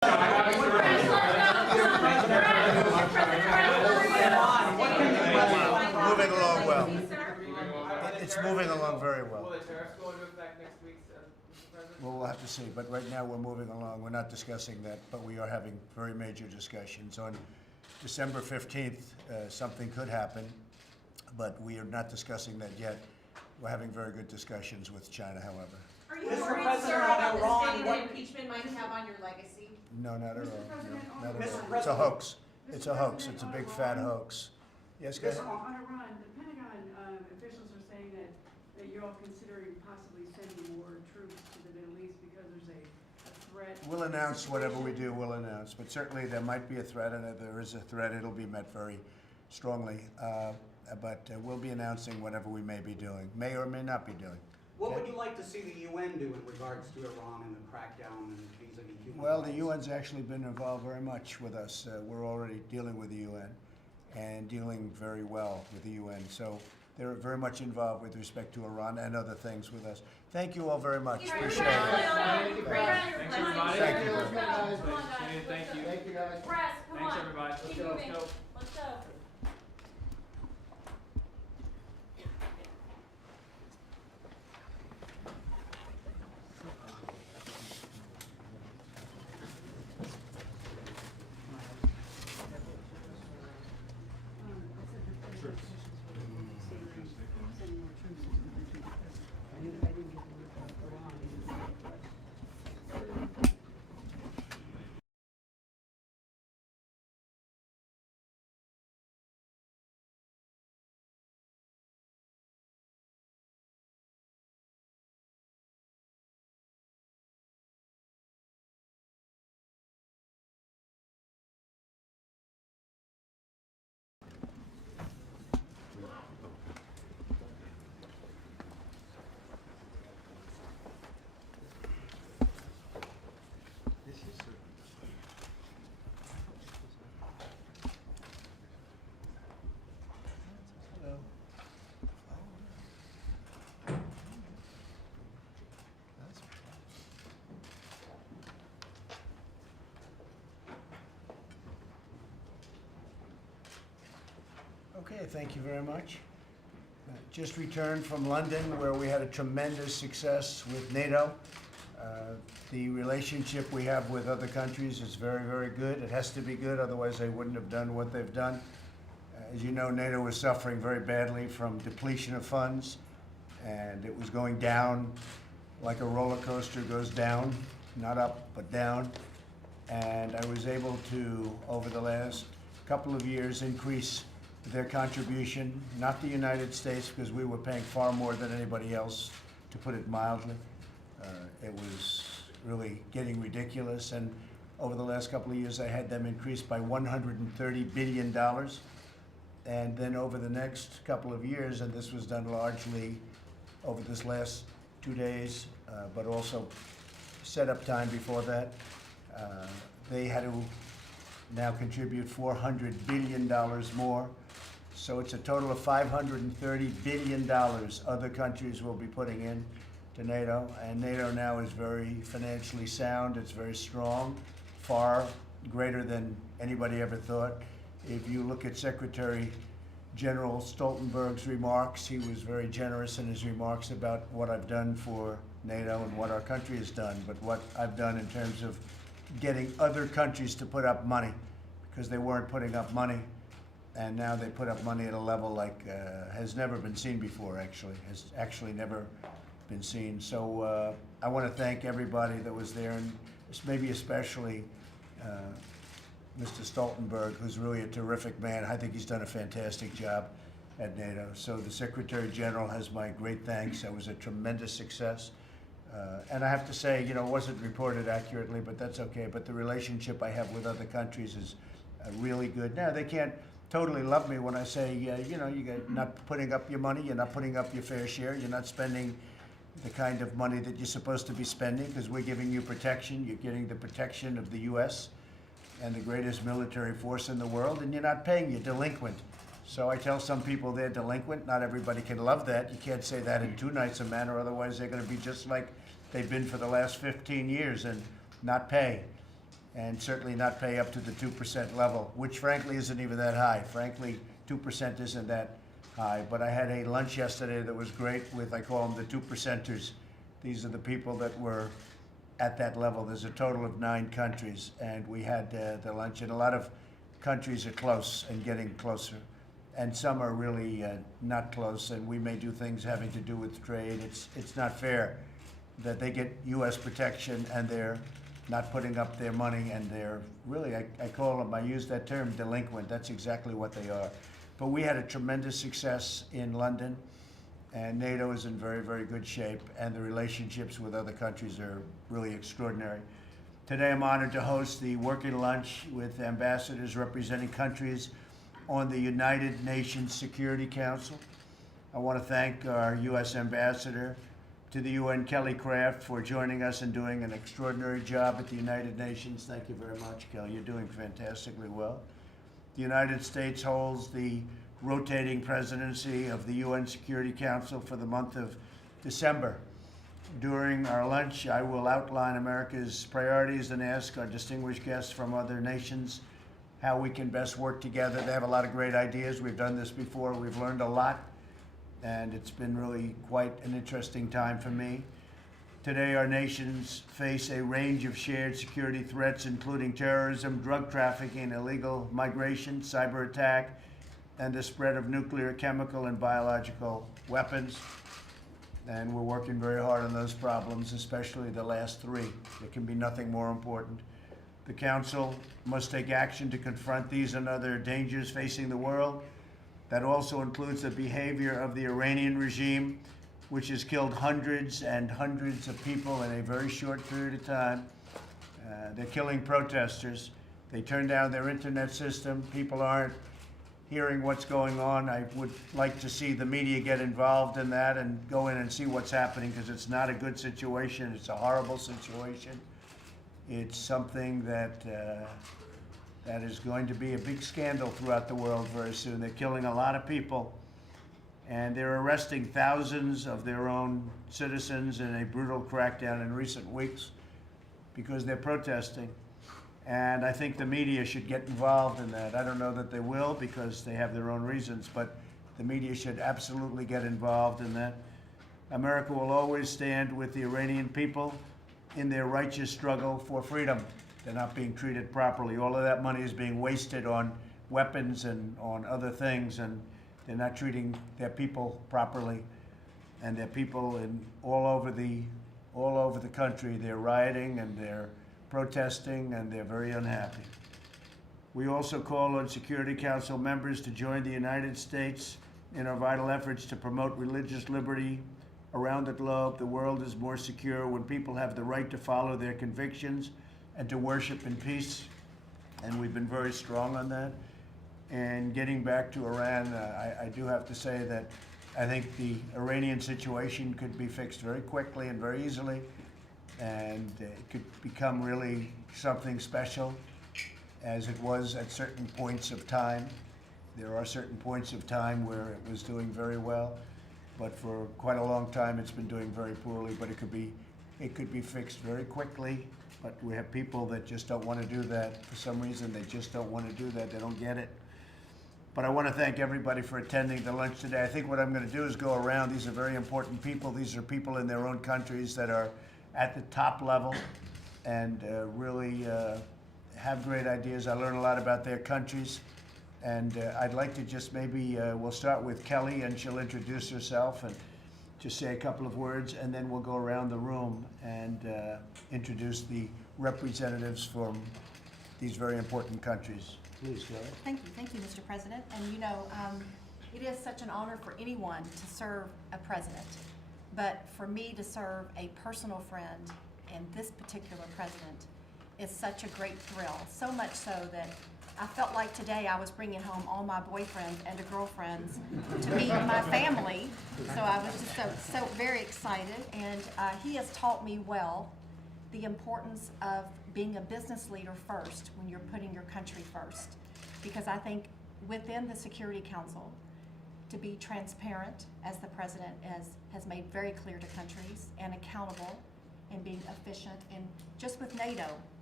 Moving along well. It's moving along very well. Will the tariffs go into effect next week, Mr. President? Well, we'll have to see, but right now we're moving along. We're not discussing that, but we are having very major discussions. On December 15th, something could happen, but we are not discussing that yet. We're having very good discussions with China, however. Are you Mr. worried, President, sir, on about the Iran, state what- of impeachment might have on your legacy? No, not at all. Mr. President, No, on not at Iran. all. Mr. It's a hoax. Mr. It's a hoax. President, It's a on big fat Iran. hoax. Yes, go ahead. On Iran, the Pentagon officials are saying that you're all considering possibly sending more troops to the Middle East because there's a threat. We'll announce whatever we do, we'll announce. But certainly there might be a threat, and if there is a threat, it'll be met very strongly. But we'll be announcing whatever we may be doing, may or may not be doing. What Okay? would you like to see the UN do in regards to Iran and the crackdown and vis-a-vis human Well, rights? the UN's actually been involved very much with us. We're already dealing with the UN and dealing very well with the UN. So they're very much involved with respect to Iran and other things with us. Thank you all very much. Appreciate it. Thanks, everybody. Thank you. Thank you. Thank you, guys. Press, come Thanks, on. everybody. Keep Let's go, moving. let's go. Let's go. Okay, thank you very much. Just returned from London, where we had a tremendous success with NATO. The relationship we have with other countries is very, very good. It has to be good, otherwise they wouldn't have done what they've done. As you know, NATO was suffering very badly from depletion of funds, and it was going down like a roller coaster goes down, not up, but down. And I was able to, over the last couple of years, increase their contribution, not the United States, because we were paying far more than anybody else, to put it mildly. It was really getting ridiculous, and over the last couple of years I had them increased by $130 billion. And then over the next couple of years, and this was done largely over this last 2 days, but also setup time before that, they had to now contribute $400 billion more. So it's a total of $530 billion other countries will be putting in to NATO. And NATO now is very financially sound. It's very strong, far greater than anybody ever thought. If you look at Secretary General Stoltenberg's remarks, he was very generous in his remarks about what I've done for NATO and what our country has done, but what I've done in terms of getting other countries to put up money, because they weren't putting up money, and now they put up money at a level like has never been seen before, has actually never been seen. So I want to thank everybody that was there, and maybe especially Mr. Stoltenberg, who's really a terrific man. I think he's done a fantastic job at NATO. So the Secretary General has my great thanks. That was a tremendous success. And I have to say, you know, it wasn't reported accurately, but that's okay. But the relationship I have with other countries is really good. Now, they can't totally love me when I say, you know, you're not putting up your money, you're not putting up your fair share, you're not spending the kind of money that you're supposed to be spending, because we're giving you protection. You're getting the protection of the U.S. and the greatest military force in the world, and you're not paying. You're delinquent. So I tell some people they're delinquent. Not everybody can love that. You can't say that in too nice a manner, otherwise they're going to be just like they've been for the last 15 years and not pay. and certainly not pay up to the 2% level, which frankly isn't even that high. Frankly, 2% isn't that high. But I had a lunch yesterday that was great with, I call them the 2%ers. These are the people that were at that level. There's a total of 9 countries, and we had the lunch, and a lot of countries are close and getting closer, and some are really not close, and we may do things having to do with trade. It's not fair that they get U.S. protection and they're not putting up their money, and they're really, I call them, I use that term, delinquent. That's exactly what they are. But we had a tremendous success in London, and NATO is in very, very good shape, and the relationships with other countries are really extraordinary. Today I'm honored to host the working lunch with ambassadors representing countries on the United Nations Security Council. I want to thank our U.S. ambassador to the UN, Kelly Craft, for joining us and doing an extraordinary job at the United Nations. Thank you very much, Kelly. You're doing fantastically well. The United States holds the rotating presidency of the UN Security Council for the month of December. During our lunch, I will outline America's priorities and ask our distinguished guests from other nations how we can best work together. They have a lot of great ideas. We've done this before. We've learned a lot, and it's been really quite an interesting time for me. Today, our nations face a range of shared security threats, including terrorism, drug trafficking, illegal migration, cyber attack, and the spread of nuclear, chemical, and biological weapons. And we're working very hard on those problems, especially the last 3. There can be nothing more important. The Council must take action to confront these and other dangers facing the world. That also includes the behavior of the Iranian regime, which has killed hundreds and hundreds of people in a very short period of time. They're killing protesters. They turn down their internet system. People aren't hearing what's going on. I would like to see the media get involved in that and go in and see what's happening, because it's not a good situation. It's a horrible situation. It's something that that is going to be a big scandal throughout the world very soon. They're killing a lot of people, and they're arresting thousands of their own citizens in a brutal crackdown in recent weeks because they're protesting. And I think the media should get involved in that. I don't know that they will, because they have their own reasons, but the media should absolutely get involved in that. America will always stand with the Iranian people in their righteous struggle for freedom. They're not being treated properly. All of that money is being wasted on weapons and on other things, and they're not treating their people properly. And their people all over the country, they're rioting and they're protesting, and they're very unhappy. We also call on Security Council members to join the United States in our vital efforts to promote religious liberty around the globe. The world is more secure when people have the right to follow their convictions and to worship in peace, and we've been very strong on that. And getting back to Iran, I do have to say that I think the Iranian situation could be fixed very quickly and very easily, and it could become really something special, as it was at certain points of time. There are certain points of time where it was doing very well, but for quite a long time it's been doing very poorly. But it could be fixed very quickly. But we have people that just don't want to do that. For some reason, they just don't want to do that. They don't get it. But I want to thank everybody for attending the lunch today. I think what I'm going to do is go around. These are very important people. These are people in their own countries that are at the top level and really have great ideas. I learn a lot about their countries. And I'd like to just maybe, we'll start with Kelly, and she'll introduce herself and just say a couple of words, and then we'll go around the room and introduce the representatives from these very important countries. Please, Kelly. Thank you, Mr. President. And you know, it is such an honor for anyone to serve a president, but for me to serve a personal friend and this particular president is such a great thrill. So much so that I felt like today I was bringing home all my boyfriends and girlfriends to meet my family. So I was just so very excited. And he has taught me well the importance of being a business leader first when you're putting your country first. Because I think within the Security Council, to be transparent, as the President has made very clear to countries, and accountable, and being efficient. And just with NATO,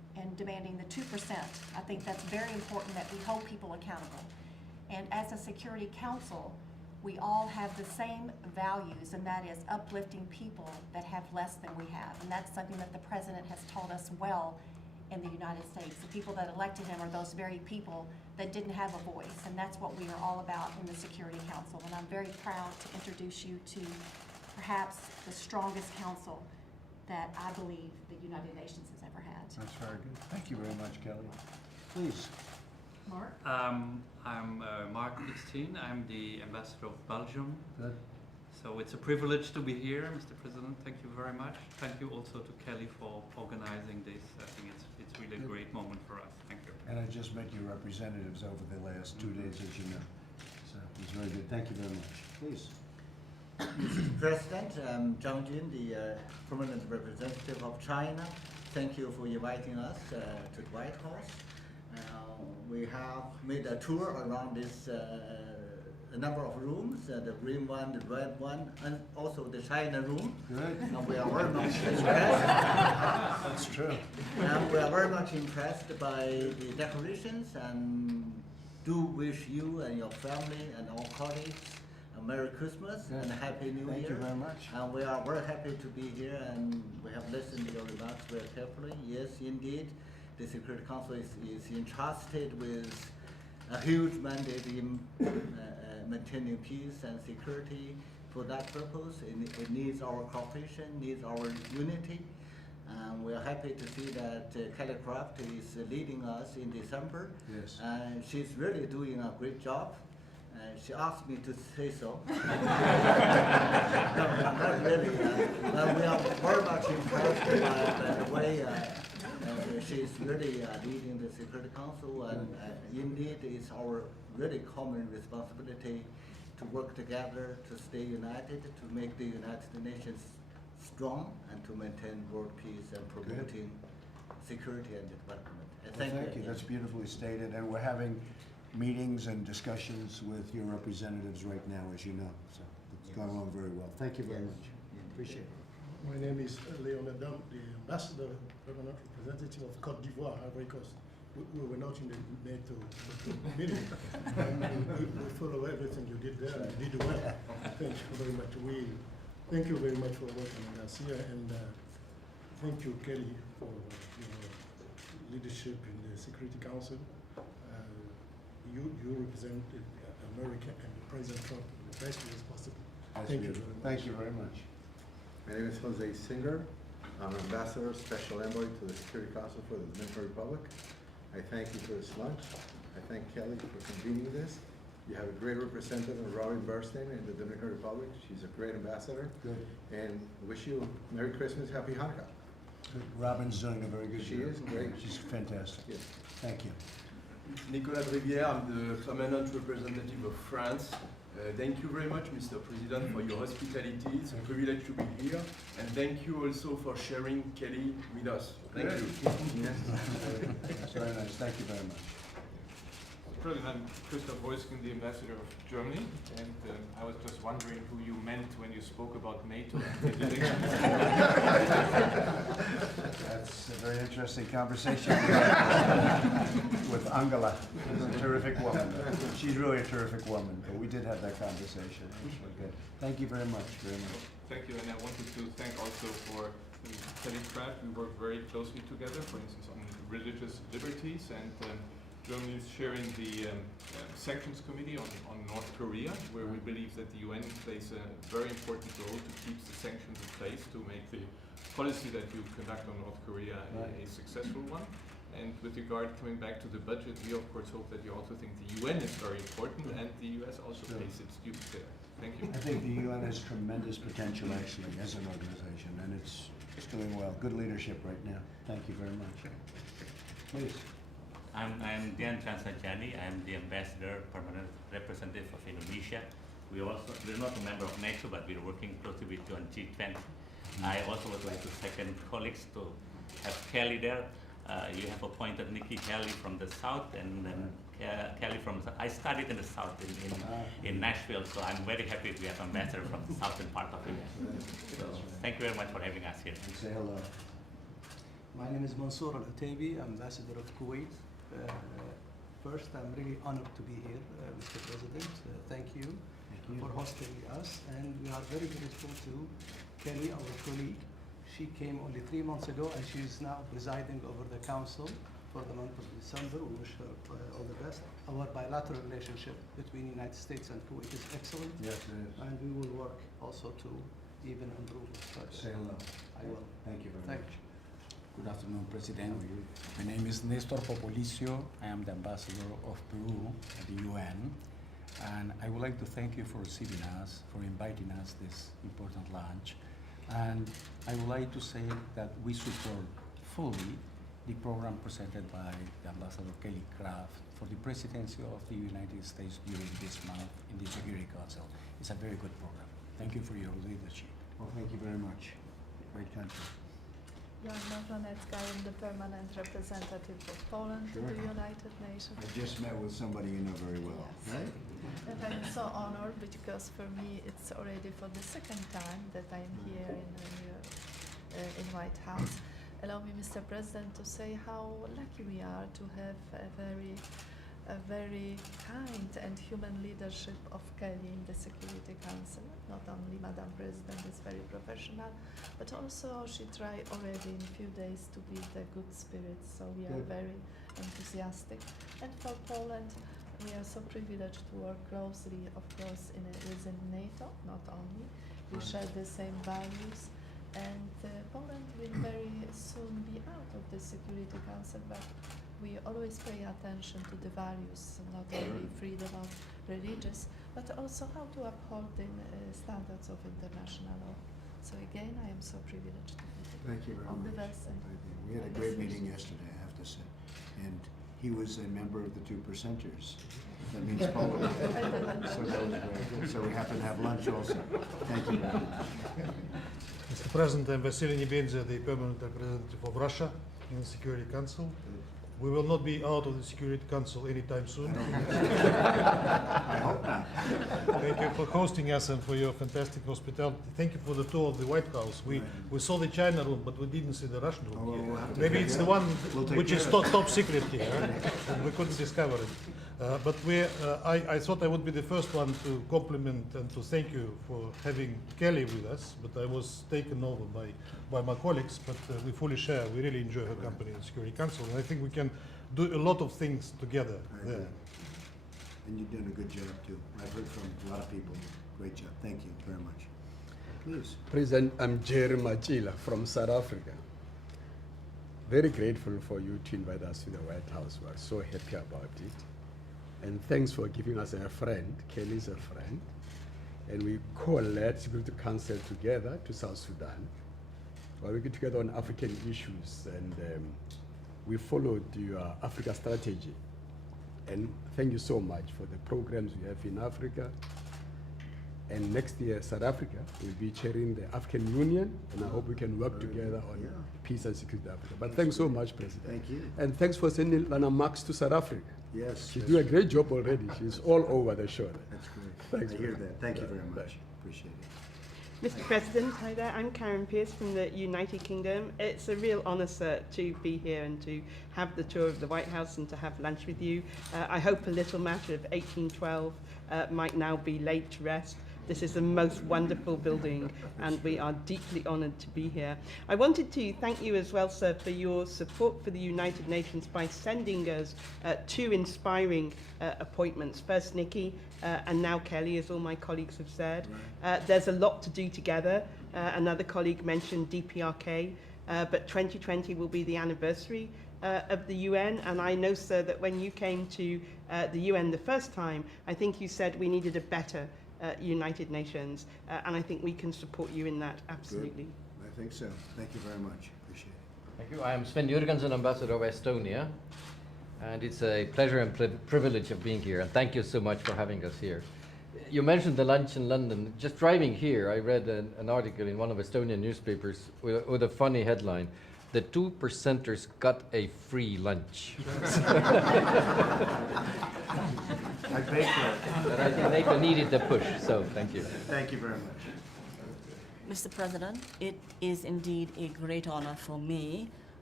and demanding the 2%. I think that's very important that we hold people accountable. And as a Security Council, we all have the same values, and that is uplifting people that have less than we have. And that's something that the President has taught us well in the United States. The people that elected him are those very people that didn't have a voice, and that's what we are all about in the Security Council. And I'm very proud to introduce you to perhaps the strongest council that I believe the United Nations has ever had. That's very good. Thank you very much, Kelly. Please. Mark? I'm Mark Ixteen. I'm the ambassador of Belgium. Good. So it's a privilege to be here, Mr. President. Thank you very much. Thank you also to Kelly for organizing this. I think it's really a great moment for us. Thank you. And I just met your representatives over the last 2 days, as you know. So it was very good. Thank you very much. Please. Mr. President, I'm Zhang Jun, the permanent representative of China. Thank you for inviting us to the White House. We have made a tour around this a number of rooms, the green one, the red one, and also the China room. Good. And we are very much impressed. That's true. And we are very much impressed by the decorations, and do wish you and your family and all colleagues a Merry Christmas Good. and a Happy New Thank Year. you very much. And we are very happy to be here, and we have listened to your remarks very carefully. Yes, indeed, the Security Council is entrusted with a huge mandate in maintaining peace and security. For that purpose, it needs our cooperation, needs our unity. And we are happy to see that Kelly Craft is leading us in December. Yes. And she's really doing a great job. She asked me to say so. No, not really. We are very much impressed by the way she's really leading the Security Council, and indeed it's our really common responsibility to work together, to stay united, to make the United Nations strong, and to maintain world peace and promoting security and development. And Well, thank you. That's beautifully stated. And we're having meetings and discussions with your representatives right now, as you know. So it's going along very well. Thank you very Yes. much. Appreciate it. My name is Léon Adam, the ambassador, permanent representative of Côte d'Ivoire, Ivory Coast. We were not in the NATO meeting. We follow everything you did there, and you did well. Thank you very much. Thank you very much for welcoming us here, and thank you, Kelly, for your leadership in the Security Council. You represent America and President Trump in the best ways possible. That's Thank you beautiful. very much. Thank you very much. My name is Jose Singer. I'm Ambassador, Special Envoy to the Security Council for the Dominican Republic. I thank you for this lunch. I thank Kelly for convening this. You have a great representative, Robin Bernstein, in the Dominican Republic. She's a great ambassador. Good. And wish you Merry Christmas, Happy Hanukkah. Good. Robin's doing a very good She job. is great. She's fantastic. Yes. Thank you. Nicolas Rivière, I'm the permanent representative of France. Thank you very much, Mr. President, for your hospitality. It's a privilege to be here. And thank you also for sharing Kelly with us. Thank you. That's very nice. Thank you very much. President, I'm Christoph Voisken, the ambassador of Germany, and I was just wondering who you meant when you spoke about NATO and the election. That's a very interesting conversation with Angela. She's a terrific woman. She's really a terrific woman, but we did have that conversation. It was really good. Thank you very much, very much. Thank you, and I wanted to thank also for Kelly Craft. We work very closely together, for instance, on religious liberties, and Germany is sharing the Sanctions Committee on North Korea, where we believe that the UN plays a very important role to keep the sanctions in place to make the policy that you conduct on North Korea a successful one. And with regard, coming back to the budget, we of course hope that you also think the UN is very important, and the US also plays its dues there. Thank you. I think the UN has tremendous potential actually as an organization, and it's doing well. Good leadership right now. Thank you very much. Please. I'm Dian Chansajani. I'm the ambassador, permanent representative of Indonesia. We're not a member of NATO, but we're working closely with you on G20. I also would like to second colleagues to have Kelly there. You have appointed Nikki Haley from the South, and then Kelly from the, I studied in the South in Nashville, so I'm very happy we have an ambassador from the southern part of India. So thank you very much for having us here. And say hello. My name is Mansour Al-Utaibi, Ambassador of Kuwait. First, I'm really honored to be here, Mr. President. Thank you for hosting us. And we are very grateful to Kelly, our colleague. She came only 3 months ago, and she is now presiding over the council for the month of December. We wish her all the best. Our bilateral relationship between the United States and Kuwait is excellent. Yes, it is. And we will work also to even improve it further. Say hello. I will. Thank you very Thank much. you. Good afternoon, President. My name is Nestor Popolicio. I am the ambassador of Peru at the UN. And I would like to thank you for receiving us, for inviting us this important lunch. And I would like to say that we support fully the program presented by the Ambassador Kelly Craft for the presidency of the United States during this month in the Security Council. It's a very good program. Thank you for your leadership. Well, thank you very much. Great country. Joanna Planecka, I am the permanent representative of Poland to Sure. the United Nations. I just met with somebody you know very well, Yes. right? And I'm so honored because for me it's already for the second time that I'm here in White House. Allow me, Mr. President, to say how lucky we are to have a very kind and human leadership of Kelly in the Security Council. Not only Madam President is very professional, but also she tried already in a few days to build a good spirit, so we are Good. very enthusiastic. And for Poland, we are so privileged to work closely, of course, within NATO, not only. We share the same values, and Poland will very soon be out of the Security Council, but we always pay attention to the values, not only freedom of religious, but also how to uphold the standards of international law. So again, I am so privileged to be here. Thank you very All much. the best. And We had a great meeting yesterday, I have to say. And he was a member of the 2%ers. That means Poland. So that was very good. So we happen to have lunch also. Thank you very much. Mr. President, I'm Vasily Nebenzia, the permanent representative of Russia in the Security Council. We will not be out of the Security Council anytime soon. I hope not. Thank you for hosting us and for your fantastic hospitality. Thank you for the tour of the White House. We saw the China room, but we didn't see the Russian room. Oh, well, we'll have to Maybe take it's care the of one it. We'll take which is care of it. top secret here, and we couldn't discover it. But I thought I would be the first one to compliment and to thank you for having Kelly with us, but I was taken over by my colleagues, but we fully share. We really enjoy her company in the Security Council, and I think we can do a lot of things together I there. agree. And you're doing a good job too. I've heard from a lot of people. Great job. Thank you very much. Please. President, I'm Jerry Machila from South Africa. Very grateful for you to invite us to the White House. We're so happy about it. And thanks for giving us a friend. Kelly's a friend. And we co-led Security Council together to South Sudan, where we get together on African issues. And we followed your Africa strategy. And thank you so much for the programs we have in Africa. And next year, South Africa will be chairing the African Union, and I hope we can work together on peace and security in Africa. But thanks so much, President. Thank you. And thanks for sending Lana Marx to South Africa. Yes. She's doing a great job already. She's all over the show. That's great. Thanks I very hear much. that. Thank you very much. Appreciate it. Mr. President, hi there. I'm Karen Pearce from the United Kingdom. It's a real honour, sir, to be here and to have the tour of the White House and to have lunch with you. I hope a little matter of 1812 might now be laid to rest. This is the most wonderful building, and we are deeply honoured to be here. I wanted to thank you as well, sir, for your support for the United Nations by sending us two inspiring appointments. First, Nikki, and now Kelly, as all my colleagues have said. There's a lot to do together. Another colleague mentioned DPRK, but 2020 will be the anniversary of the UN, and I know, sir, that when you came to the UN the first time, I think you said we needed a better United Nations, and I think we can support you in that, absolutely. Good. I think so. Thank you very much. Appreciate it. Thank you. I am Sven Jurgensen, Ambassador of Estonia, and it's a pleasure and privilege of being here, and thank you so much for having us here. You mentioned the lunch in London. Just driving here, I read an article in one of Estonian newspapers with a funny headline: "The 2%ers got a free lunch." I paid for it. But I think NATO needed the push, so thank you. Thank you very much. Mr. President, it is indeed a great honor for me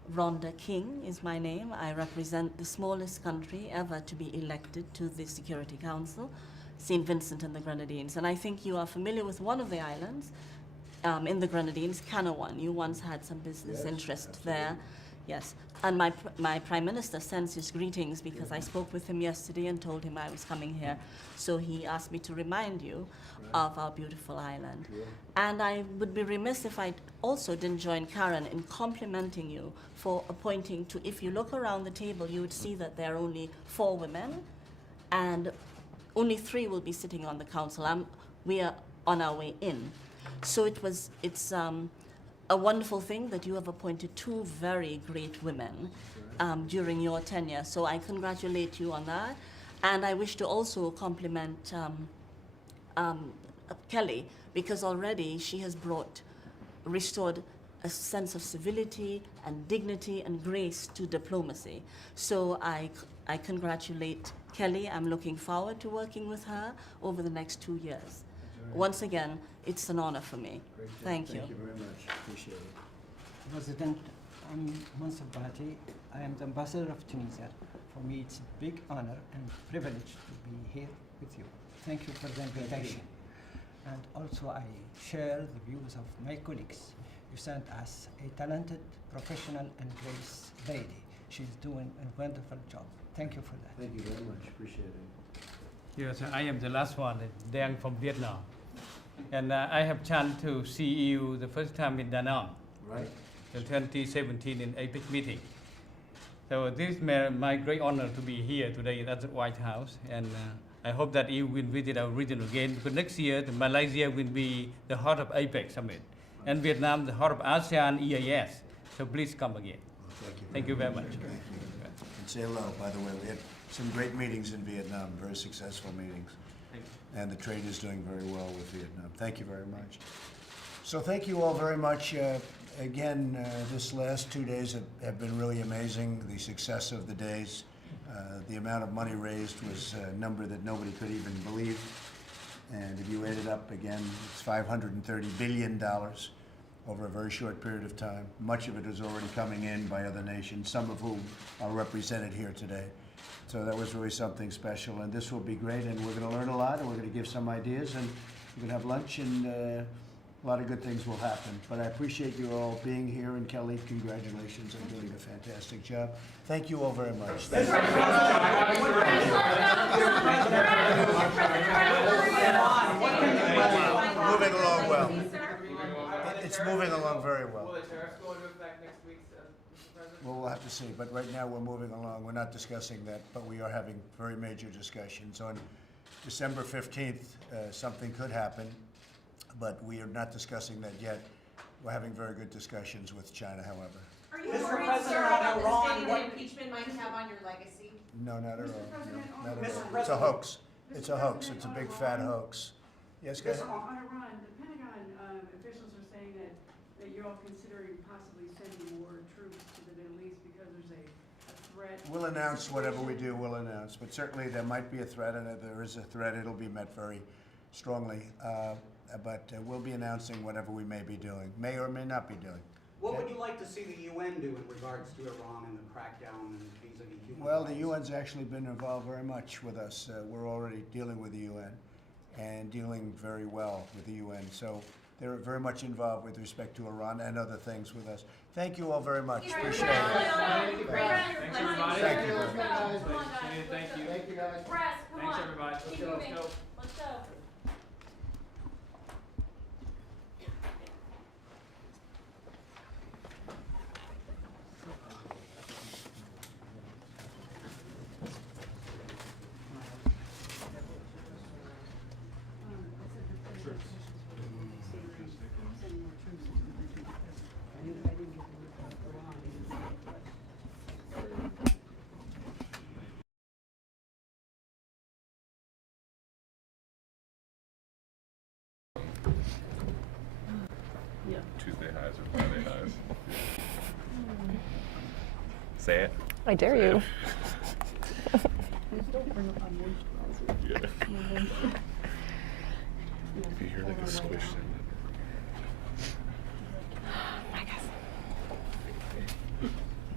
Rhonda King is my name. I represent the smallest country ever to be elected to the Security Council, St. Vincent and the Grenadines. And I think you are familiar with one of the islands in the Grenadines, Canouan. You once had some business interest there. Yes. And my Prime Minister sends his greetings because I spoke with him yesterday and told him I was coming here. So he asked me to remind you of our beautiful island. Yeah. And I would be remiss if I also didn't join Karen in complimenting you for appointing to, if you look around the table, you would see that there are only 4 women and only 3 will be sitting on the council. We are on our way in. So it's a wonderful thing that you have appointed 2 very great women during your tenure. So I congratulate you on that. And I wish to also compliment Kelly, because already she has restored a sense of civility and dignity and grace to diplomacy. So I congratulate Kelly. I'm looking forward to working with her over the next 2 years. Once again, it's an honor for me. Thank you. Thank you very much. Appreciate it. President, I'm Mansour Bhatti. I am the ambassador of Tunisia. For me, it's a big honor and privilege to be here with you. Thank you for the invitation. And also, I share the views of my colleagues. You sent us a talented, professional, and grace lady. She's doing a wonderful job. Thank you for that. Thank you very much. Appreciate it. Yes, I am the last one, Deng from Vietnam. And I have chance to see you the first time in Da Nang. Right. The 2017 in APEC meeting. So this is my great honor to be here today at the White House. And I hope that you will visit our region again, because next year, Malaysia will be the heart of APEC summit. Right. And Vietnam, the heart of ASEAN EAS. So please come again. Well, thank you very much. Thank you. And say hello, by the way. We had some great meetings in Vietnam, very successful meetings. Thank you. And the trade is doing very well with Vietnam. Thank you very much. So thank you all very much. Again, this last 2 days have been really amazing. The success of the days, the amount of money raised was a number that nobody could even believe. And if you add it up again, it's $530 billion over a very short period of time. Much of it is already coming in by other nations, some of whom are represented here today. So that was really something special, and this will be great, and we're going to learn a lot, and we're going to give some ideas, and we're going to have lunch, and a lot of good things will happen. But I appreciate you all being here, and Kelly, congratulations on doing a fantastic job. Thank you all very much. Thank you. Moving along well. It's moving along very well. Will the tariffs go into effect next week, Mr. President? Well, we'll have to see, but right now we're moving along. We're not discussing that, but we are having very major discussions. On December 15th, something could happen, but we are not discussing that yet. We're having very good discussions with China, however. Are you worried, sir, about the state that impeachment might have on your legacy? No, not at all. No, not at all. It's a hoax. It's a hoax. It's a big fat hoax. Yes, go ahead. On Iran, the Pentagon officials are saying that you're all considering possibly sending more troops to the Middle East because there's a threat. We'll announce whatever we do, we'll announce. But certainly there might be a threat, and if there is a threat, it'll be met very strongly. But we'll be announcing whatever we may be doing, may or may not be doing. What Okay? would you like to see the UN do in regards to Iran and the crackdown and vis-a-vis human Well, rights? the UN's actually been involved very much with us. We're already dealing with the UN and dealing very well with the UN. So they're very much involved with respect to Iran and other things with us. Thank you all very much. Appreciate it. Thanks, everybody. Thank you. Thank you. Thank you, guys. Press, come Thanks, on. everybody. Let's Keep go, let's moving. go. Let's go. Tuesday highs or Friday highs. Say it. I dare you. Yeah. If you hear like a squish sound. I guess.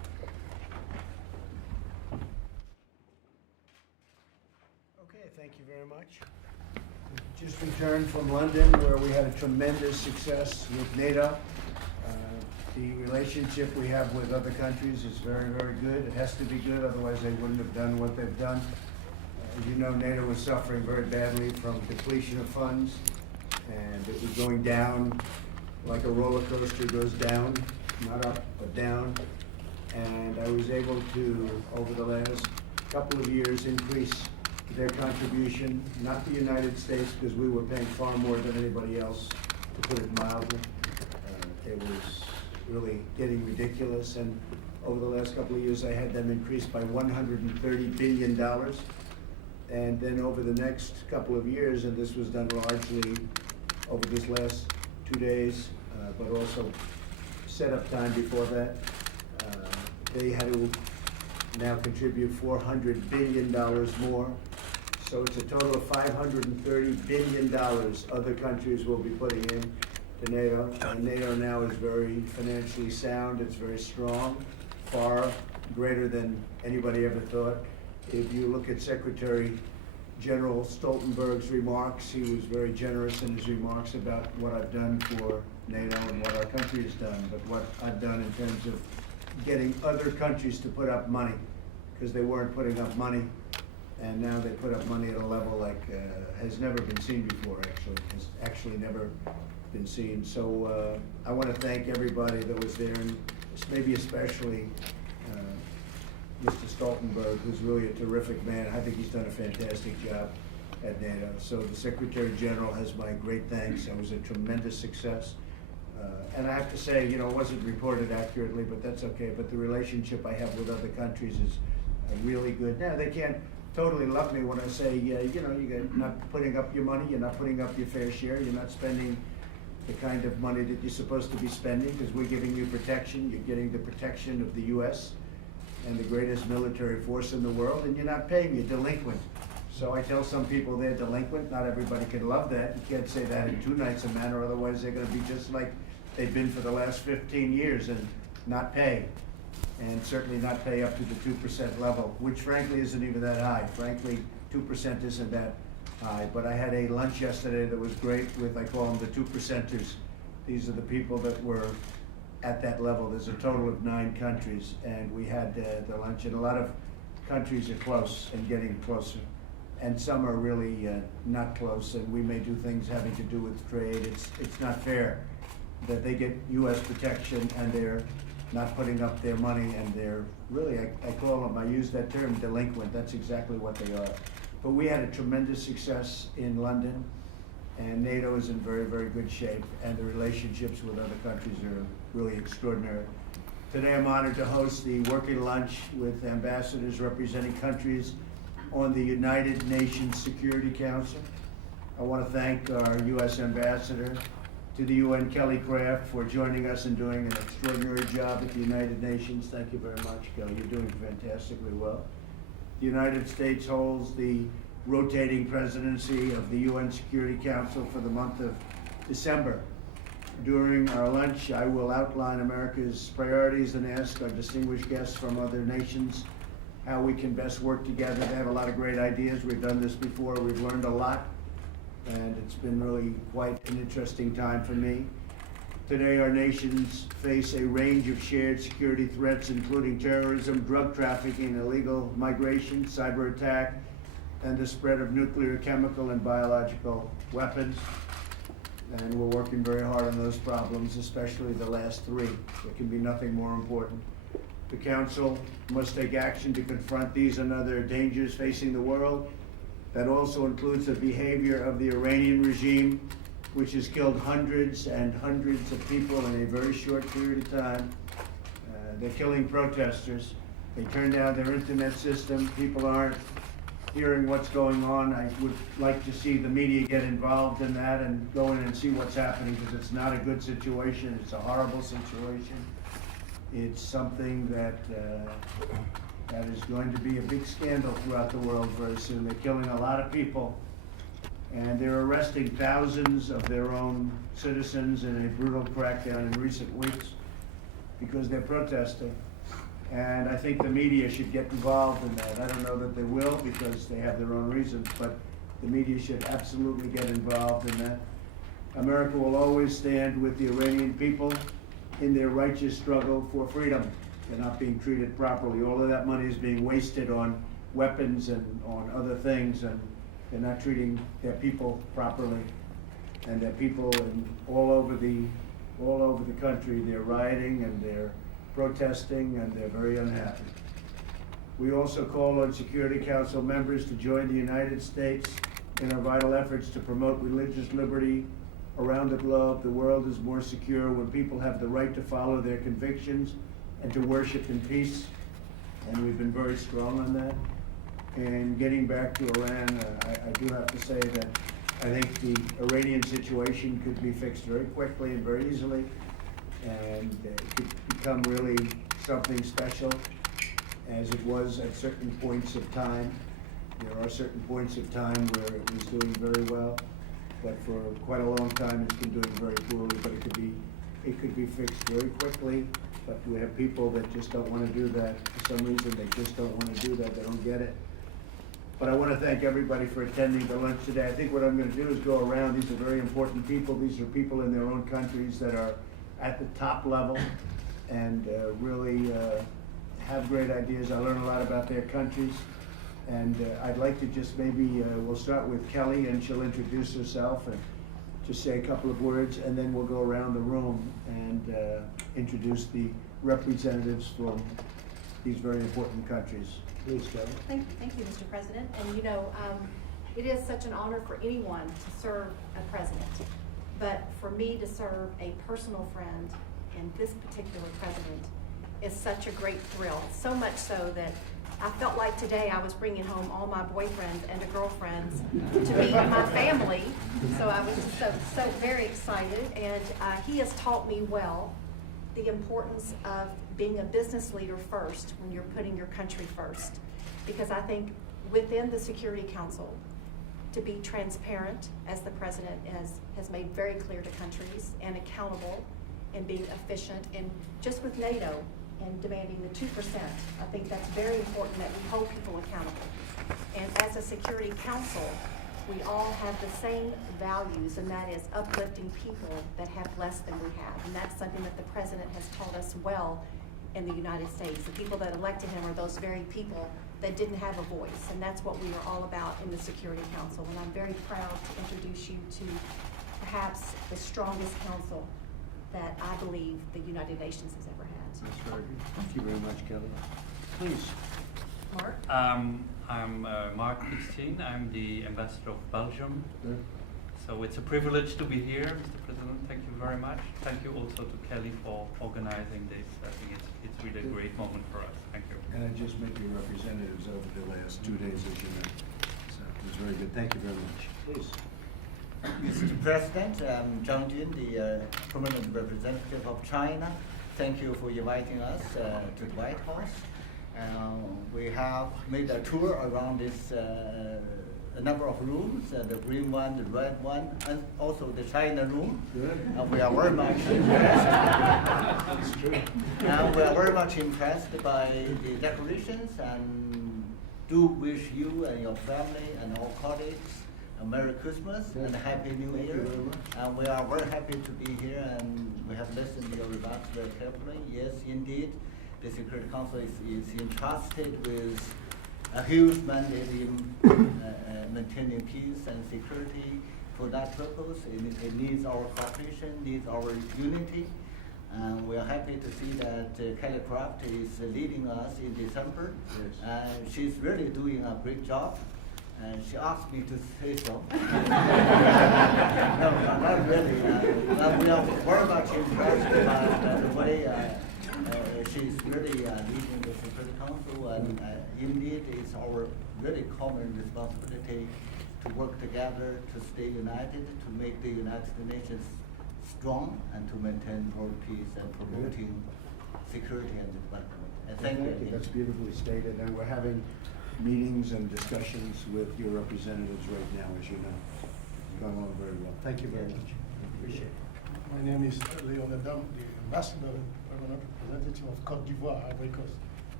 very much. Just returned from London, where we had a tremendous success with NATO. The relationship we have with other countries is very, very good. It has to be good, otherwise they wouldn't have done what they've done. As you know, NATO was suffering very badly from depletion of funds, and it was going down like a roller coaster goes down, not up, but down. And I was able to, over the last couple of years, increase their contribution, not the United States, because we were paying far more than anybody else, to put it mildly. It was really getting ridiculous, and over the last couple of years, I had them increased by $130 billion. And then over the next couple of years, and this was done largely over this last 2 days, but also setup time before that, they had to now contribute $400 billion more. So it's a total of $530 billion other countries will be putting in to NATO. And NATO now is very financially sound, it's very strong, far greater than anybody ever thought. If you look at Secretary General Stoltenberg's remarks, he was very generous in his remarks about what I've done for NATO and what our country has done, but what I've done in terms of getting other countries to put up money, because they weren't putting up money, and now they put up money at a level like has never been seen before, has actually never been seen. So I want to thank everybody that was there, and maybe especially Mr. Stoltenberg, who's really a terrific man. I think he's done a fantastic job at NATO. So the Secretary General has my great thanks. It was a tremendous success. And I have to say, you know, it wasn't reported accurately, but that's okay. But the relationship I have with other countries is really good. Now, they can't totally love me when I say, you know, you're not putting up your money, you're not putting up your fair share, you're not spending the kind of money that you're supposed to be spending, because we're giving you protection. You're getting the protection of the U.S. and the greatest military force in the world, and you're not paying, you're delinquent. So I tell some people they're delinquent. Not everybody can love that. You can't say that in too nice a manner, otherwise they're going to be just like they've been for the last 15 years and not pay. And certainly not pay up to the 2% level, which frankly isn't even that high. Frankly, 2% isn't that high. But I had a lunch yesterday that was great with, I call them the 2%ers. These are the people that were at that level. There's a total of 9 countries, and we had the lunch, and a lot of countries are close and getting closer. And some are really not close, and we may do things having to do with trade. It's not fair that they get U.S. protection and they're not putting up their money, and they're really, I call them, I use that term, delinquent. That's exactly what they are. But we had a tremendous success in London, and NATO is in very, very good shape, and the relationships with other countries are really extraordinary. Today I'm honored to host the working lunch with ambassadors representing countries on the United Nations Security Council. I want to thank our U.S. Ambassador to the UN, Kelly Craft, for joining us and doing an extraordinary job at the United Nations. Thank you very much, Kelly. You're doing fantastically well. The United States holds the rotating presidency of the UN Security Council for the month of December. During our lunch, I will outline America's priorities and ask our distinguished guests from other nations how we can best work together. They have a lot of great ideas. We've done this before. We've learned a lot, and it's been really quite an interesting time for me. Today, our nations face a range of shared security threats, including terrorism, drug trafficking, illegal migration, cyber attack, and the spread of nuclear, chemical, and biological weapons. And we're working very hard on those problems, especially the last 3. There can be nothing more important. The Council must take action to confront these and other dangers facing the world. That also includes the behavior of the Iranian regime, which has killed hundreds and hundreds of people in a very short period of time. They're killing protesters. They turn down their internet system. People aren't hearing what's going on. I would like to see the media get involved in that and go in and see what's happening, because it's not a good situation. It's a horrible situation. It's something that that is going to be a big scandal throughout the world very soon. They're killing a lot of people, and they're arresting thousands of their own citizens in a brutal crackdown in recent weeks because they're protesting. And I think the media should get involved in that. I don't know that they will, because they have their own reasons, but The media should absolutely get involved in that. America will always stand with the Iranian people in their righteous struggle for freedom. They're not being treated properly. All of that money is being wasted on weapons and on other things, and they're not treating their people properly. And their people all over the country, they're rioting and they're protesting and they're very unhappy. We also call on Security Council members to join the United States in our vital efforts to promote religious liberty around the globe. The world is more secure when people have the right to follow their convictions and to worship in peace. And we've been very strong on that. And getting back to Iran, I do have to say that I think the Iranian situation could be fixed very quickly and very easily, and it could become really something special, as it was at certain points of time. There are certain points of time where it was doing very well, but for quite a long time it's been doing very poorly. But it could be fixed very quickly. But we have people that just don't want to do that. For some reason, they just don't want to do that. They don't get it. But I want to thank everybody for attending the lunch today. I think what I'm going to do is go around. These are very important people. These are people in their own countries that are at the top level and really have great ideas. I learn a lot about their countries. And I'd like to just maybe, we'll start with Kelly, and she'll introduce herself and just say a couple of words, and then we'll go around the room and introduce the representatives from these very important countries. Please, Kelly. Thank you, Mr. President. And you know, it is such an honor for anyone to serve a president, but for me to serve a personal friend and this particular president is such a great thrill. So much so that I felt like today I was bringing home all my boyfriends and girlfriends to meet my family. So I was just so very excited, and he has taught me well the importance of being a business leader first when you're putting your country first. Because I think within the Security Council, to be transparent, as the President has made very clear to countries, and accountable, and being efficient, and just with NATO and demanding the 2%, I think that's very important that we hold people accountable. And as a Security Council, we all have the same values, and that is uplifting people that have less than we have. And that's something that the President has taught us well in the United States. The people that elected him are those very people that didn't have a voice, and that's what we are all about in the Security Council. And I'm very proud to introduce you to perhaps the strongest council that I believe the United Nations has ever had. That's very good. Thank you very much, Kelly. Please. Mark? I'm Mark Christine. I'm the ambassador of Belgium. So it's a privilege to be here, Mr. President. Thank you very much. Thank you also to Kelly for organizing this. I think it's really a great moment for us. Thank you. And I just met your representatives over the last 2 days, as you know. So it was very good. Thank you very much. Please. Mr. President, I'm Zhang Jun, the permanent representative of China. Thank you for inviting us to the White House. We have made a tour around this a number of rooms, the green one, the red one, and also the China room. We are very much impressed. That's true. And we are very much impressed by the decorations, and do wish you and your family and all colleagues a Merry Christmas and a Happy New Year. And we are very happy to be here, and we have listened to your remarks very carefully. Yes, indeed, the Security Council is entrusted with a huge mandate in maintaining peace and security. For that purpose, it needs our cooperation, needs our unity. And we are happy to see that Kelly Craft is leading us in December. Yes. She's really doing a great job. And she asked me to say so. No, not really. We are very much impressed by the way she's really leading the Security Council, and indeed it's our really common responsibility to work together, to stay united, to make the United Nations strong, and to maintain world peace and promoting security and development. And thank you. That's beautifully stated, and we're having meetings and discussions with your representatives right now, as you know. It's going on very well. Thank you very much. Appreciate it. My name is Leon Adam, the ambassador and permanent representative of Côte d'Ivoire, Ivory Coast.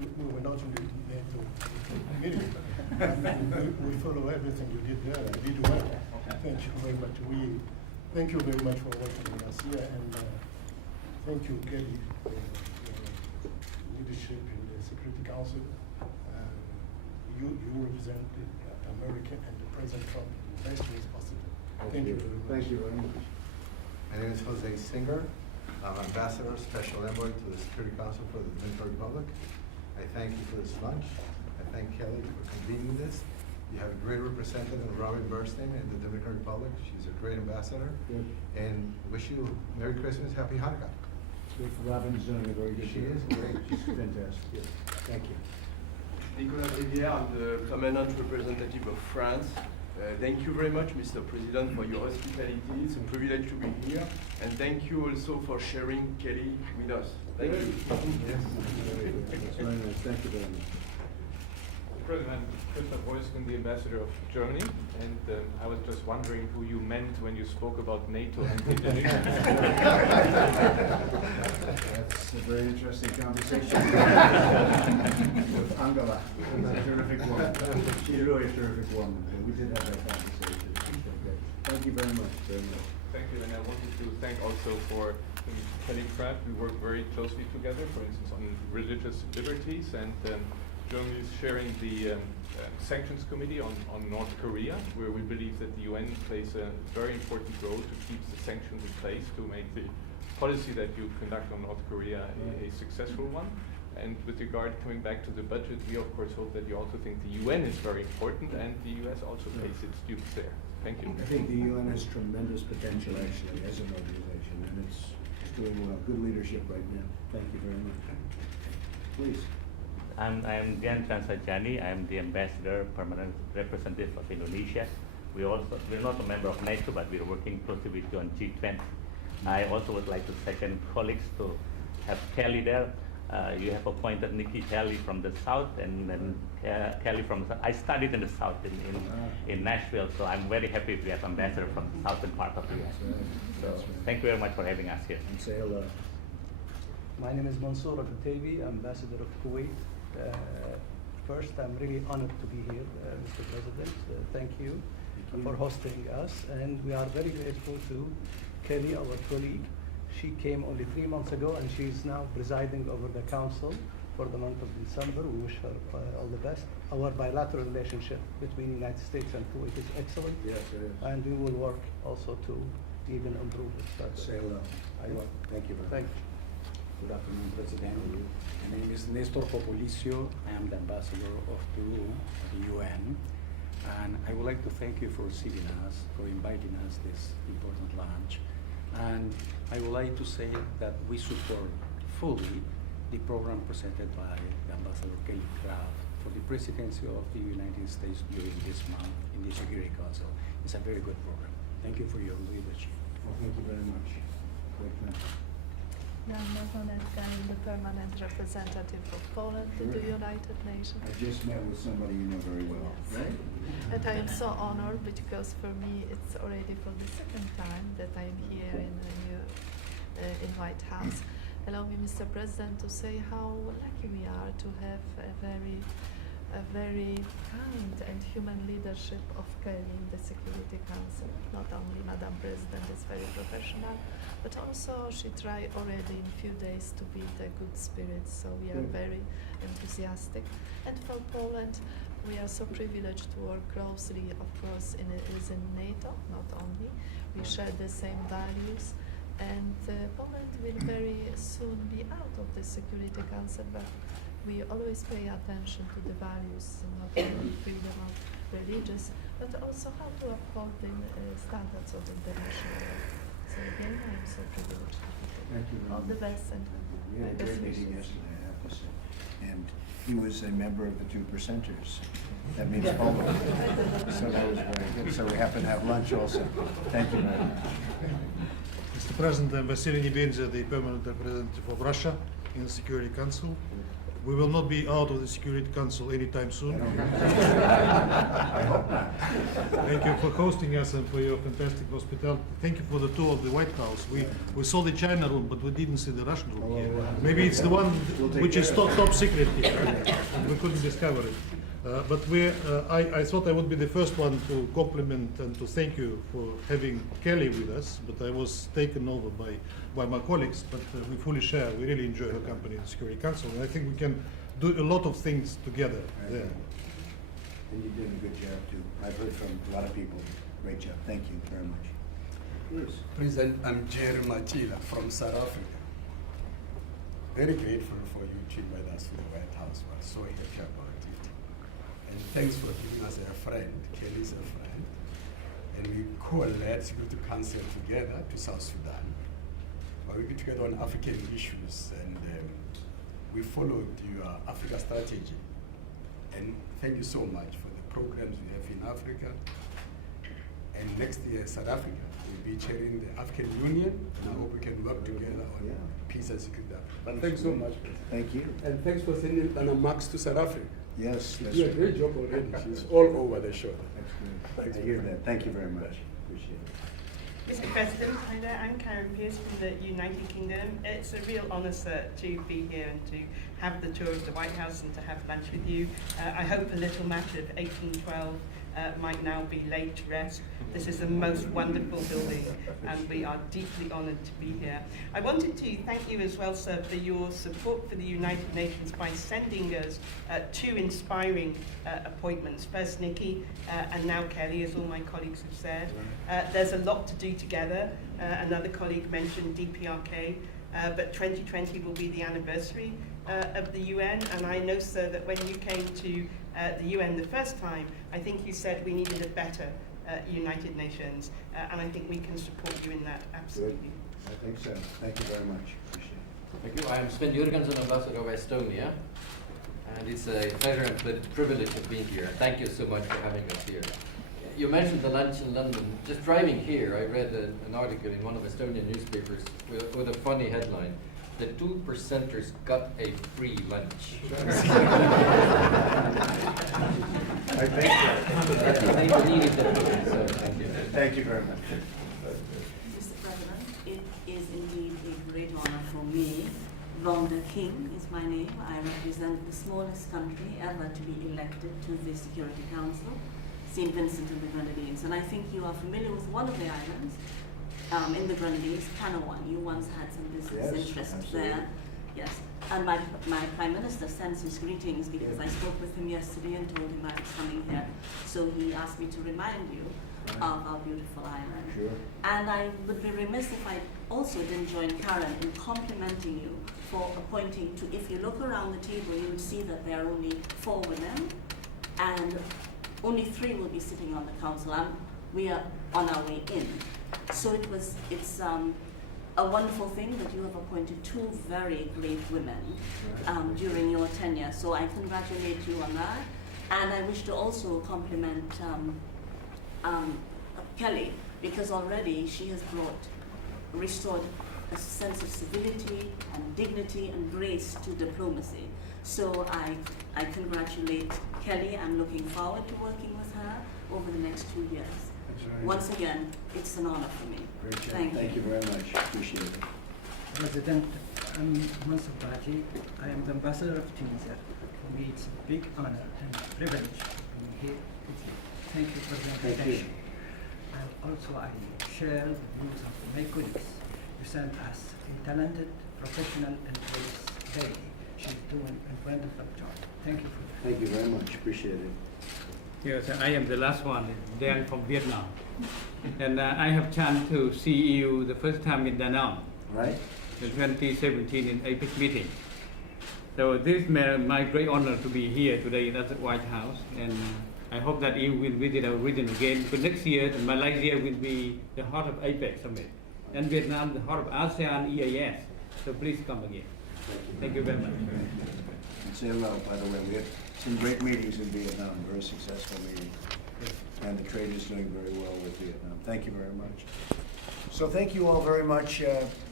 we were not in the NATO meeting. We follow everything you did there, and did well. Thank you very much. Thank you very much for working with us here, and thank you, Kelly, for your leadership in the Security Council. You represent America and the President Trump in the best ways possible. Thank you very much. Thank you very much. My name is Jose Singer. I'm Ambassador, Special Envoy to the Security Council for the Dominican Republic. I thank you for this lunch. I thank Kelly for convening this. You have a great representative, Robin Bernstein, in the Dominican Republic. She's a great ambassador. Good. And wish you Merry Christmas, Happy Hanukkah. Good for Robin's doing a very good She job. is great. She's fantastic. Thank you. Nicolas Rivière, I'm the permanent representative of France. Thank you very much, Mr. President, for your hospitality. It's a privilege to be here. And thank you also for sharing Kelly with us. Thank you. Yes. That's very nice. Thank you very much. President Christoph Heusgen, the ambassador of Germany, and I was just wondering who you meant when you spoke about NATO and Indonesia. That's a very interesting conversation with Angela. She's a terrific woman. She's really a terrific woman. We did have that conversation. Thank you very much. Very much. Thank you, and I wanted to thank also for Kelly Pratt. We work very closely together, for instance, on religious liberties, and Germany is sharing the Sanctions Committee on North Korea, where we believe that the UN plays a very important role to keep the sanctions in place, to make the policy that you conduct on North Korea a successful one. And with regard, coming back to the budget, we of course hope that you also think the UN is very important, and the US also pays its dues there. Thank you. I think the UN has tremendous potential actually as an organization, and it's doing good leadership right now. Thank you very much. Please. I'm Dian Transajani. I'm the ambassador, permanent representative of Indonesia. We're not a member of NATO, but we're working closely with you on G20. I also would like to second colleagues to have Kelly there. You have appointed Nikki Haley from the South, and then Kelly from the South. I studied in the South in Nashville, so I'm very happy we have ambassador from the southern part of the US. So thank you very much for having us here. And say hello. My name is Mansour Al-Kutaybi, Ambassador of Kuwait. First, I'm really honored to be here, Mr. President. Thank you for hosting us, and we are very grateful to Kelly, our colleague. She came only 3 months ago, and she's now presiding over the council for the month of December. We wish her all the best. Our bilateral relationship between the United States and Kuwait is excellent. Yes, it is. And we will work also to even improve it further. Say hello. Thank you very much. Thank you. Good afternoon, President. My name is Nestor Popolicio. I am the ambassador of Peru at the UN. And I would like to thank you for receiving us, for inviting us this important lunch. And I would like to say that we support fully the program presented by the Ambassador Kelly Craft for the presidency of the United States during this month in the Security Council. It's a very good program. Thank you for your leadership. Thank you very much. Great man. Joanna Konecka, I'm the permanent representative of Poland to the United Nations. I just met with somebody you know very well, right? And I am so honored because for me it's already for the second time that I'm here in the new in White House. Allow me, Mr. President, to say how lucky we are to have a very kind and human leadership of Kelly in the Security Council. Not only Madam President is very professional, but also she tried already in few days to be the good spirit, so we are very enthusiastic. And for Poland, we are so privileged to work closely, of course, in NATO, not only. We share the same values, and Poland will very soon be out of the Security Council, but we always pay attention to the values, not only freedom of religious, but also how to uphold the standards of international law. So again, I am so privileged to be here. Thank you very All the much. best and We had a best great meeting wishes. yesterday, I have to say. And he was a member of the 2%ers. That means Poland. So that was very good. So we happen to have lunch also. Thank you very much. Mr. President, I'm Vasily Nebenzia, the permanent representative of Russia in the Security Council. we will not be out of the Security Council anytime soon. I hope not. Thank you for hosting us and for your fantastic hospitality. Thank you for the tour of the White House. We saw the China room, but we didn't see the Russian room here. Maybe it's the one which is top secret here. We couldn't discover it. But I thought I would be the first one to compliment and to thank you for having Kelly with us, but I was taken over by my colleagues, but we fully share. We really enjoy her company in the Security Council, and I think we can do a lot of things together there. And you did a good job too. I've heard from a lot of people. Great job. Thank you very much. Bruce. President, I'm Jerry Machila from South Africa. Very grateful for you to invite us to the White House. We're so happy about it. And thanks for giving us a friend. Kelly's a friend. And we co-led Security Council together to South Sudan. We get together on African issues, and we followed your Africa strategy. And thank you so much for the programs we have in Africa. And next year, South Africa will be chairing the African Union, and I hope we can work together on peace and security. But thanks so much. Thank you. And thanks for sending Anna Max to South Africa. Yes, She that's did a right. great job already. She's all over the show. I hear that. Thank you very much. Appreciate it. Mr. President, hi there. I'm Karen Pierce from the United Kingdom. It's a real honour, sir, to be here and to have the tour of the White House and to have lunch with you. I hope a little matter of 1812 might now be laid to rest. This is the most wonderful building, and we are deeply honoured to be here. I wanted to thank you as well, sir, for your support for the United Nations by sending us two inspiring appointments. First Nikki, and now Kelly, as all my colleagues have said. There's a lot to do together. Another colleague mentioned DPRK, but 2020 will be the anniversary of the UN, and I know, sir, that when you came to the UN the first time, I think you said we needed a better United Nations, and I think we can support you in that, absolutely. Good. I think so. Thank you very much. Appreciate it. Thank you. I am Sven Jurgensen, Ambassador of Estonia, and it's a pleasure and privilege of being here. Thank you so much for having us here. You mentioned the lunch in London. Just driving here, I read an article in one of Estonian newspapers with a funny headline. The 2%ers got a free lunch. I think so. They needed the food, so thank you. Thank you very much. Mr. President, it is indeed a great honor for me. Rhonda King is my name. I represent the smallest country ever to be elected to the Security Council, St. Vincent and the Grenadines. And I think you are familiar with one of the islands in the Grenadines, Palawan. You once had some business interests there. Yes. And my Prime Minister sends his greetings because I spoke with him yesterday and told him I was coming here. So he asked me to remind you of our beautiful island. Sure. And I would be remiss if I also didn't join Karen in complimenting you for appointing to, if you look around the table, you would see that there are only 4 women and only 3 will be sitting on the council. We are on our way in. So it's a wonderful thing that you have appointed 2 very great women during your tenure. So I congratulate you on that. And I wish to also compliment Kelly, because already she has restored a sense of civility and dignity and grace to diplomacy. So I congratulate Kelly. I'm looking forward to working with her over the next 2 years. Once again, it's an honor for me. Great job. Thank you. Very much. Appreciate it. President, I'm Mansur Bhaji. I am the ambassador of Tunisia. For me, it's a big honor and privilege to be here with you. Thank you for the invitation. And also, I share the views of my colleagues. You sent us a talented, professional, and grace lady. She's doing a wonderful job. Thank you for that. Thank you very much. Appreciate it. Yes, I am the last one. They are from Vietnam. And I have chance to see you the first time in Da Nang. Right. In 2017 in APEC meeting. So this is my great honor to be here today at the White House. And I hope that you will visit our region again. But next year, Malaysia will be the heart of APEC summit. And Vietnam, the heart of ASEAN EAS. So please come again. Thank you very much. And say hello, by the way. We had some great meetings in Vietnam, very successful meetings. And the trade is doing very well with Vietnam. Thank you very much. So thank you all very much.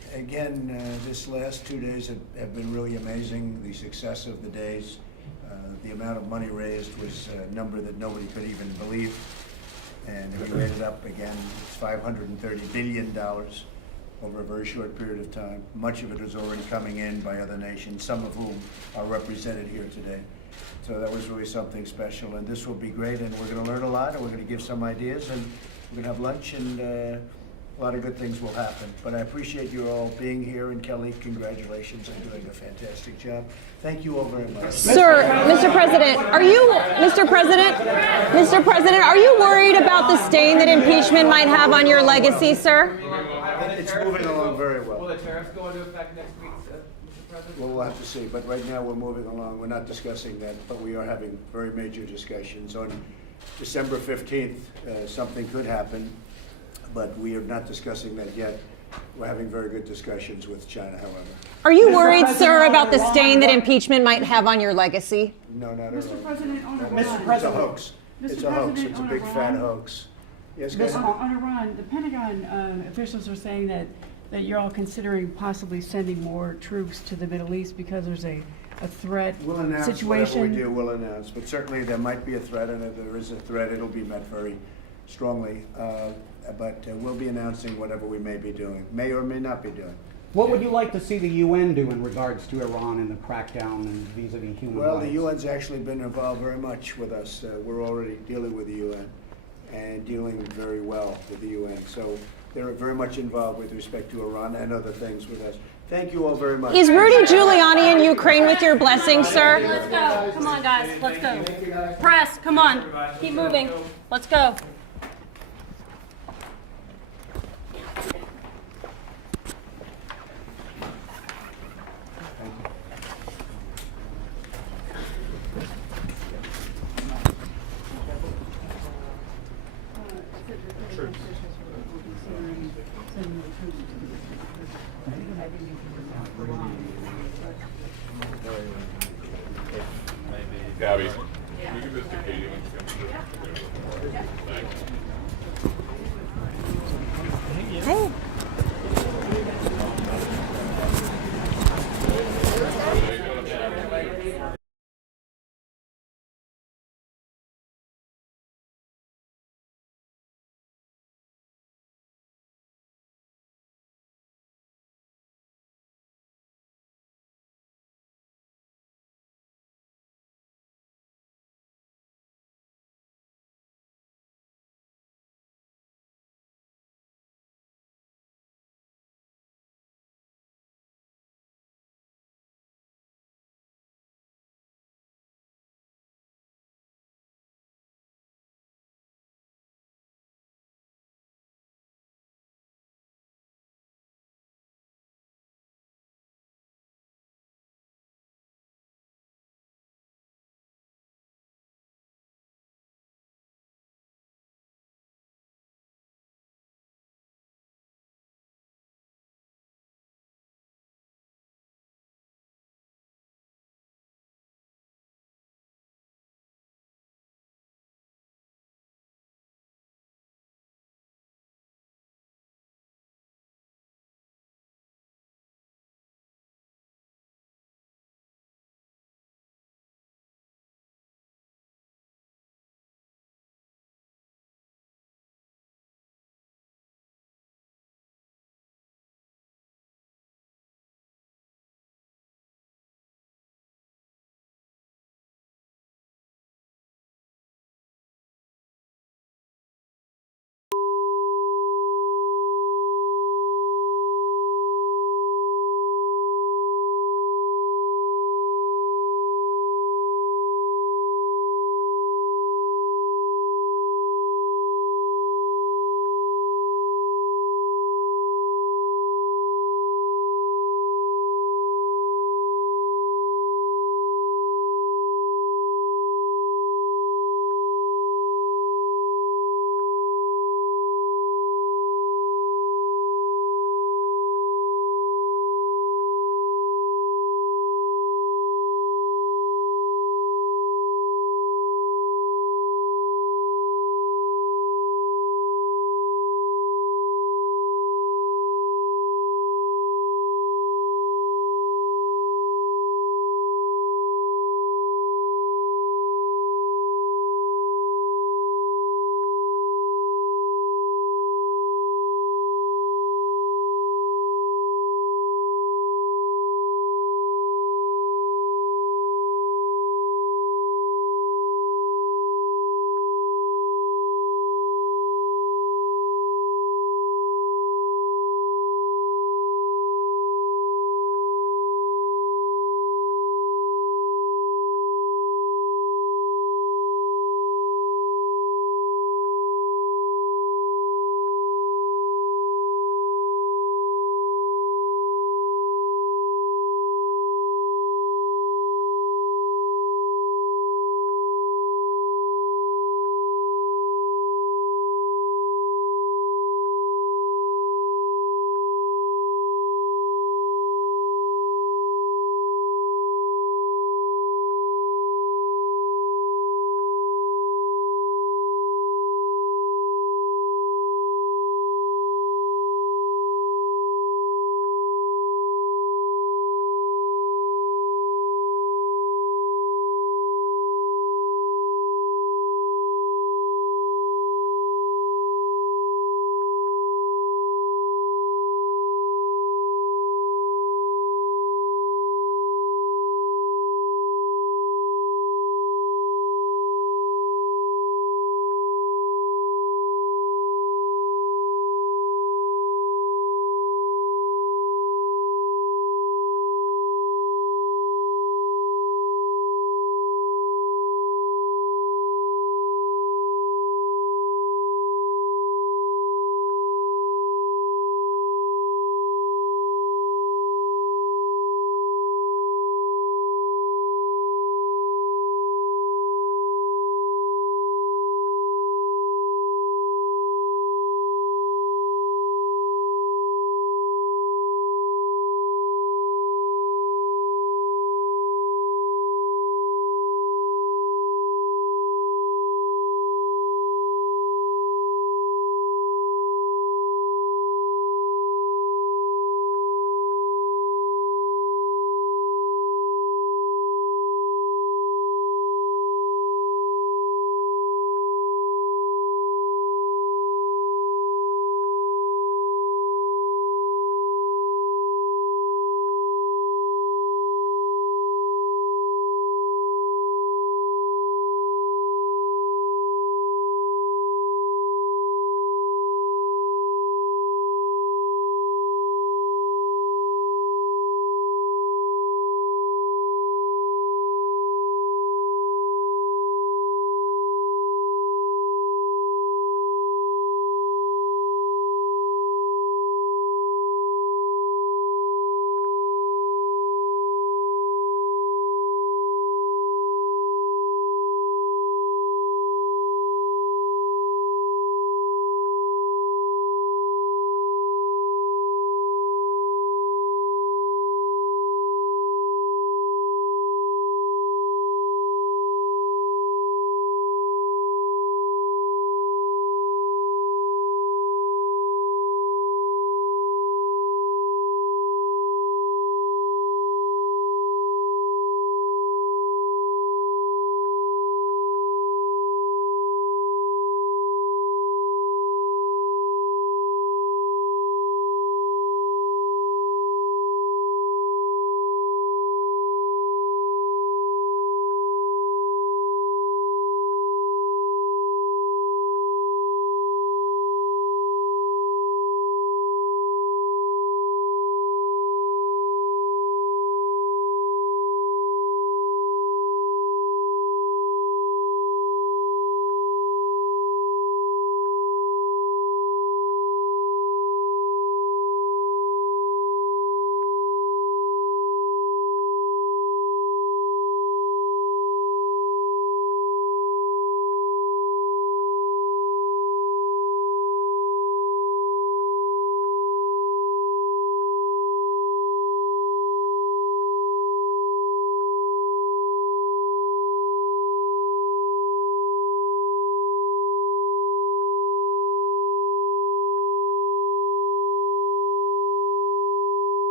again, this last 2 days have been really amazing. The success of the days, the amount of money raised was a number that nobody could even believe. And we made it up again. It's $530 billion over a very short period of time. Much of it is already coming in by other nations, some of whom are represented here today. So that was really something special, and this will be great, and we're going to learn a lot, and we're going to give some ideas, and we're going to have lunch, and a lot of good things will happen. But I appreciate you all being here, and Kelly, congratulations on doing a fantastic job. Thank you all very much. Sir, Mr. President, are you worried about the stain that impeachment might have on your legacy, sir? It's moving along very well. Will the tariffs go into effect next week, Mr. President? Well, we'll have to see, but right now we're moving along. We're not discussing that, but we are having very major discussions. On December 15th, something could happen, but we are not discussing that yet. We're having very good discussions with China, however. Are you worried, sir, about the stain that impeachment might have on your legacy? No, not at all. Mr. President, on Iran. It's a hoax. It's a hoax. President, It's a on big fat Iran. hoax. Yes, go ahead. On Iran, the Pentagon officials are saying that you're all considering possibly sending more troops to the Middle East because there's a threat We'll announce situation. whatever we do, we'll announce. But certainly there might be a threat, and if there is a threat, it'll be met very strongly. But we'll be announcing whatever we may be doing, may or may not be doing. What would you like to see the UN do in regards to Iran and the crackdown and vis-a-vis human Well, rights? the UN's actually been involved very much with us. We're already dealing with the UN and dealing very well with the UN. So they're very much involved with respect to Iran and other things with us. Thank you all very much. Is Rudy Giuliani in Ukraine with your blessing, sir? Let's go. Come on, guys. Let's go. Press, come on. Keep moving. Let's go. Gabby.